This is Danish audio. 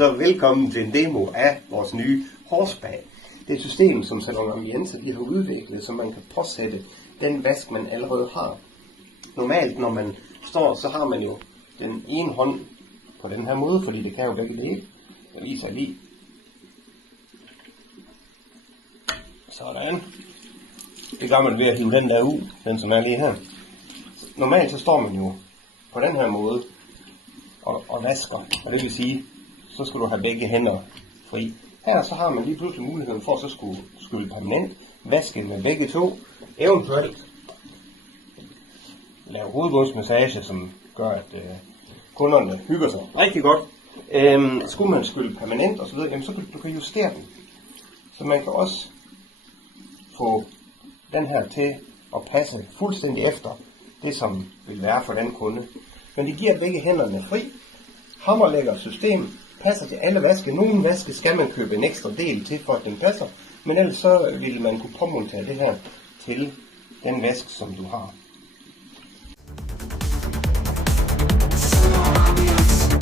Så velkommen til en demo af vores nye hårspag. Det er et system, som Salon Ambiente har udviklet, så man kan påsætte den vask, man allerede har. Normalt, når man står, så har man jo den ene hånd på den her måde, fordi det kan jo begge dele. Jeg viser lige. Sådan. Det gør man ved at hive den der ud, den som er lige her. Normalt så står man jo på den her måde og vasker, og det vil sige, så skal du have begge hænder fri. Her så har man lige pludselig muligheden for at så skulle skylle permanent, vaske med begge to, eventuelt lave hovedbundsmassage, som gør, at kunderne hygger sig rigtig godt. Skulle man skylle permanent osv., så kan du justere den. Så man kan også få den her til at passe fuldstændig efter det, som vil være for den kunde. Men det giver begge hænderne fri. Hammerlækker system, passer til alle vaske. Nogle vaske skal man købe en ekstra del til, for at den passer. Men ellers så vil man kunne påmontere det her til den vask, som du har.